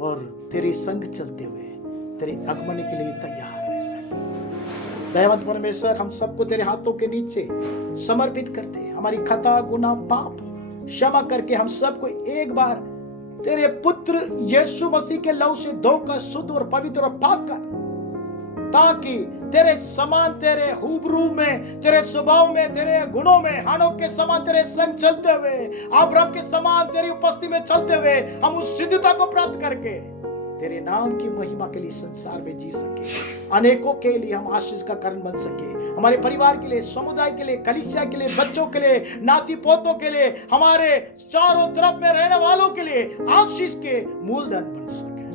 और तेरे संग चलते हुए तेरे आगमन के लिए तैयार रह सके। दयावंत परमेश्वर, हम सबको तेरे हाथों के नीचे समर्पित करते हैं। हमारी खता, गुनाह, पाप क्षमा करके हम सबको एक बार तेरे पुत्र यीशु मसीह के लहू से धोकर शुद्ध और पवित्र और पाक कर, ताकि तेरे समान, तेरे हुबरू में, तेरे स्वभाव में, तेरे गुणों में हानोक के समान तेरे संग चलते हुए, अब्राहम के समान तेरी उपस्थिति में चलते हुए हम उस सिद्धता को प्राप्त करके तेरे नाम की महिमा के लिए संसार में जी सके, अनेकों के लिए हम आशीष का कारण बन सके, हमारे परिवार के लिए, समुदाय के लिए, कलीसिया के लिए, बच्चों के लिए, नाती पोतों के लिए, हमारे चारों तरफ में रहने वालों के लिए आशीष के मूलधन बन सके।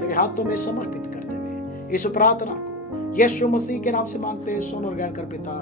तेरे हाथों में समर्पित करते हुए इस प्रार्थना को यीशु मसीह के नाम से मांगते हैं, सुन और ग्रहण कर पिता।